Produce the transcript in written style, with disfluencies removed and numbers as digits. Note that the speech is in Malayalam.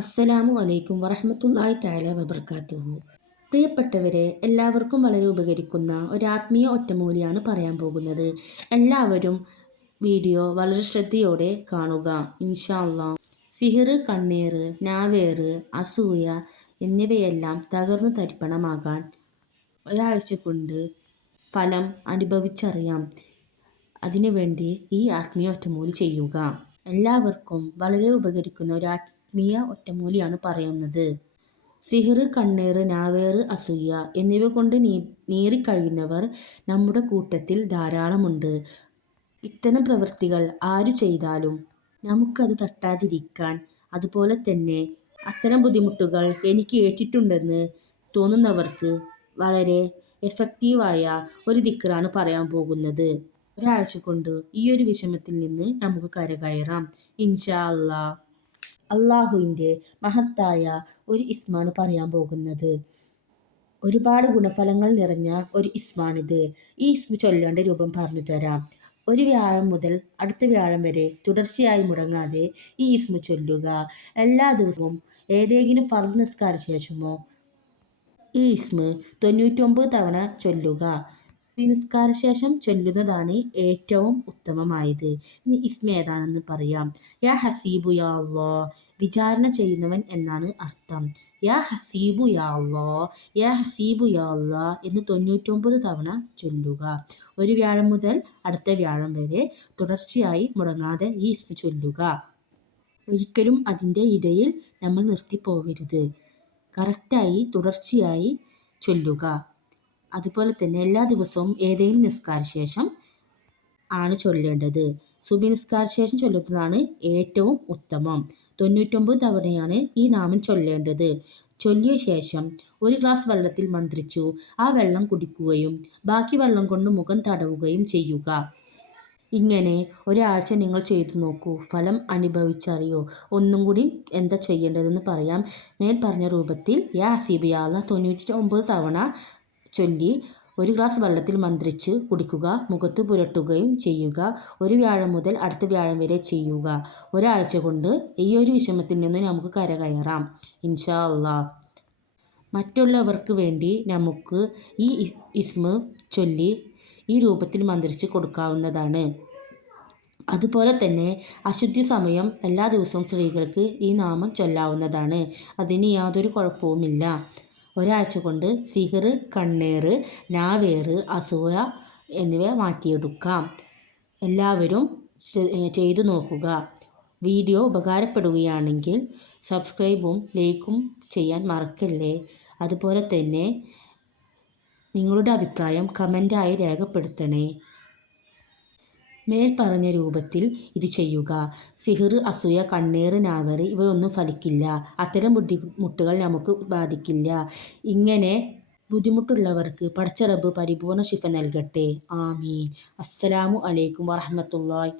അസ്സലാമു അലൈക്കും വറഹ്മത്തുള്ളാഹി തആല വബറകാതുഹു. പ്രിയപ്പെട്ടവരെ, എല്ലാവർക്കും വളരെ ഉപകരിക്കുന്ന ഒരു ആത്മീയ ഒറ്റമൂലിയാണ് പറയാൻ പോകുന്നത്. എല്ലാവരും വീഡിയോ വളരെ ശ്രദ്ധയോടെ കാണുക ഇൻഷാ അല്ലാഹ്. സിഹിർ, കണ്ണേറ്, നാവേറ്, അസൂയ എന്നിവയെല്ലാം തകർന്നു തരിപ്പണമാകാൻ ഒരാഴ്ച കൊണ്ട് ഫലം അനുഭവിച്ചറിയാം. അതിനുവേണ്ടി ഈ ആത്മീയ ഒറ്റമൂലി ചെയ്യുക. എല്ലാവർക്കും വളരെ ഉപകരിക്കുന്ന ഒരു ആത്മീയ ഒറ്റമൂലിയാണ് പറയുന്നത്. സിഹിർ, കണ്ണേറ്, നാവേറ്, അസൂയ എന്നിവ കൊണ്ട് നീറിക്കഴിയുന്നവർ നമ്മുടെ കൂട്ടത്തിൽ ധാരാളമുണ്ട്. ഇത്തരം പ്രവൃത്തികൾ ആരു ചെയ്താലും നമുക്കത് തട്ടാതിരിക്കാൻ, അതുപോലെ തന്നെ അത്തരം ബുദ്ധിമുട്ടുകൾ എനിക്ക് ഏറ്റിട്ടുണ്ടെന്ന് തോന്നുന്നവർക്ക് വളരെ എഫക്റ്റീവായ ഒരു ദിക്റാണ് പറയാൻ പോകുന്നത്. ഒരാഴ്ച കൊണ്ട് ഈ ഒരു വിഷമത്തിൽ നിന്ന് നമുക്ക് കരകയറാം ഇൻഷാ അല്ലാഹ്. അള്ളാഹുവിൻ്റെ മഹത്തായ ഒരു ഇസ്മാണ് പറയാൻ പോകുന്നത്. ഒരുപാട് ഗുണഫലങ്ങൾ നിറഞ്ഞ ഒരു ഇസ്മാണിത്. ഈ ഇസ്മ ചൊല്ലേണ്ട രൂപം പറഞ്ഞു തരാം. ഒരു വ്യാഴം മുതൽ അടുത്ത വ്യാഴം വരെ തുടർച്ചയായി മുടങ്ങാതെ ഈ ഇസ്മ ചൊല്ലുക. എല്ലാ ദിവസവും ഏതെങ്കിലും ഫർദ് നിസ്കാര ശേഷമോ ഈ ഇസ്മ 99 തവണ ചൊല്ലുക. നിസ്കാര ശേഷം ചൊല്ലുന്നതാണ് ഏറ്റവും ഉത്തമമായത്. ഇനി ഇസ്മ ഏതാണെന്ന് പറയാം. യാ ഹസീബു യാ അല്ലാ, വിചാരണ ചെയ്യുന്നവൻ എന്നാണ് അർത്ഥം. യാ ഹസീബു യാ അല്ലാ, യാ ഹസീബു യാ അല്ലാ എന്ന് 99 തവണ ചൊല്ലുക. ഒരു വ്യാഴം മുതൽ അടുത്ത വ്യാഴം വരെ തുടർച്ചയായി മുടങ്ങാതെ ഈ ഇസ്മ ചൊല്ലുക. ഒരിക്കലും അതിൻ്റെ ഇടയിൽ നമ്മൾ നിർത്തിപ്പോവരുത്. കറക്റ്റായി തുടർച്ചയായി ചൊല്ലുക. അതുപോലെ തന്നെ എല്ലാ ദിവസവും ഏതെങ്കിലും നിസ്കാര ശേഷം ആണ് ചൊല്ലേണ്ടത്. സുബഹി നിസ്കാര ശേഷം ചൊല്ലുന്നതാണ് ഏറ്റവും ഉത്തമം. 99 തവണയാണ് ഈ നാമം ചൊല്ലേണ്ടത്. ചൊല്ലിയ ശേഷം ഒരു ഗ്ലാസ് വെള്ളത്തിൽ മന്ത്രിച്ചു ആ വെള്ളം കുടിക്കുകയും ബാക്കി വെള്ളം കൊണ്ട് മുഖം തടവുകയും ചെയ്യുക. ഇങ്ങനെ ഒരാഴ്ച നിങ്ങൾ ചെയ്തു നോക്കൂ. ഫലം അനുഭവിച്ചറിയോ. ഒന്നും കൂടി എന്താ ചെയ്യേണ്ടതെന്ന് പറയാം. മേൽ പറഞ്ഞ രൂപത്തിൽ യാ ഹസീബ് യാ അല്ലാ 99 തവണ ചൊല്ലി ഒരു ഗ്ലാസ് വെള്ളത്തിൽ മന്ത്രിച്ച് കുടിക്കുക. മുഖത്ത് പുരട്ടുകയും ചെയ്യുക. ഒരു വ്യാഴം മുതൽ അടുത്ത വ്യാഴം വരെ ചെയ്യുക. ഒരാഴ്ച കൊണ്ട് ഈ ഒരു വിഷമത്തിൽ നിന്ന് നമുക്ക് കരകയറാം ഇൻഷാ അല്ലാഹ്. മറ്റുള്ളവർക്ക് വേണ്ടി നമുക്ക് ഈ ഇസ്മ ചൊല്ലി ഈ രൂപത്തിൽ മന്ത്രിച്ച് കൊടുക്കാവുന്നതാണ്. അതുപോലെ തന്നെ അശുദ്ധി സമയം എല്ലാ ദിവസവും സ്ത്രീകൾക്ക് ഈ നാമം ചൊല്ലാവുന്നതാണ്. അതിന് യാതൊരു കുഴപ്പവുമില്ല. ഒരാഴ്ച കൊണ്ട് സിഹിർ, കണ്ണേറ്, നാവേറ്, അസൂയ എന്നിവ മാറ്റിയെടുക്കാം. എല്ലാവരും ചെയ്തു നോക്കുക. വീഡിയോ ഉപകാരപ്പെടുകയാണെങ്കിൽ സബ്സ്ക്രൈബും ലൈക്കും ചെയ്യാൻ മറക്കല്ലേ. അതുപോലെ തന്നെ നിങ്ങളുടെ അഭിപ്രായം കമൻ്റായി രേഖപ്പെടുത്തണേ. മേൽ പറഞ്ഞ രൂപത്തിൽ ഇത് ചെയ്യുക. സിഹിർ, അസൂയ, കണ്ണേറ്, നാവേറ് ഇവയൊന്നും ഫലിക്കില്ല. അത്തരം ബുദ്ധിമുട്ടുകൾ നമുക്ക് ബാധിക്കില്ല. ഇങ്ങനെ ബുദ്ധിമുട്ടുള്ളവർക്ക് പടച്ച റബ്ബ് പരിപൂർണ ശിഫ നൽകട്ടെ. ആമീൻ. അസ്സലാമു അലൈക്കും വറഹ്മത്തുള്ളാഹി